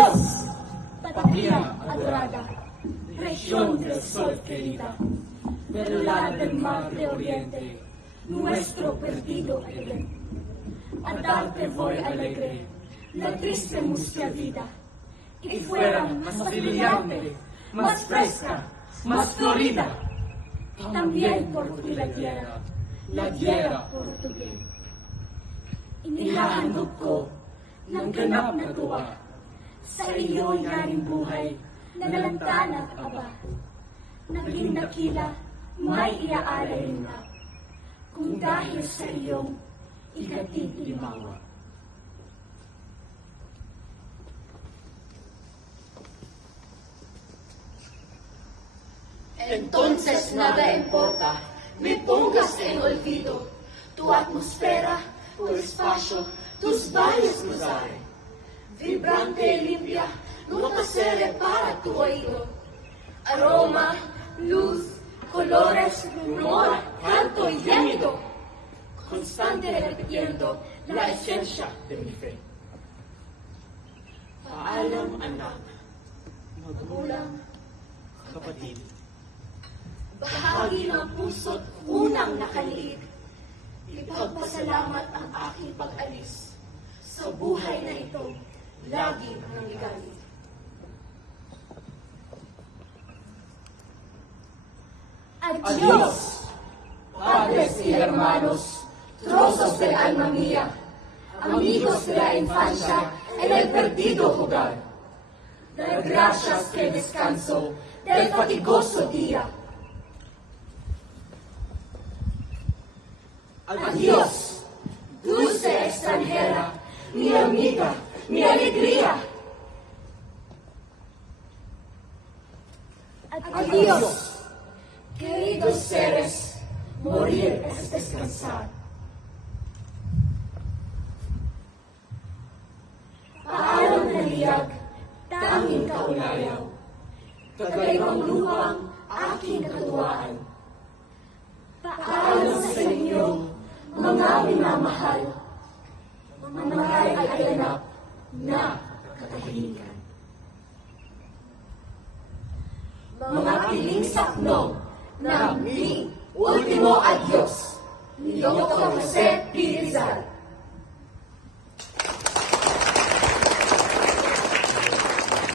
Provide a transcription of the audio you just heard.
Adiós, patria adorada, región del sol querida, del lado del mar de oriente, nuestro perdido Edén. A darte voy alegre la triste mustia vida, y fuera más brillante, más fresca, más florida, y también por ti la tierra por tu bien. Inihahandog ko ng ganap na tuwa, sa iyo'y yaring buhay na nalantana at aba. Naging nakila, may iaalay rin na, kung dahil sa iyong ikatig-limawa. Entonces nada importa, me pongas en olvido, tu atmósfera, tu espacio, tus valles cruzaré. Vibrante y limpia, nunca seré para tu oído. Aroma, luz, colores, rumor, canto y llanto, constante repitiendo la esencia de mi fe. Paalam anak, magulang, kapatid. Bahagi ng puso't unang nakaliig. Ipagpasalamat ang aking pag-alis sa buhay na ito, lagi nangyayari. Adiós, padres y hermanos, trozos del alma mía, amigos de la infancia en el perdido hogar. Dar gracias que descanso del fatigoso día. Adiós, dulce extranjera, mi amiga, mi alegría. Adiós, queridos seres, morir es descansar. Paalam na liyag, tanging kaulayaw, kagaybang lupang aking katuwaan. Paalam sa inyo, mga minamahal, mga ay ganap na katahimikan. Mga piling saknong ng mi ultimo adios, ni Dr. Jose P. Rizal.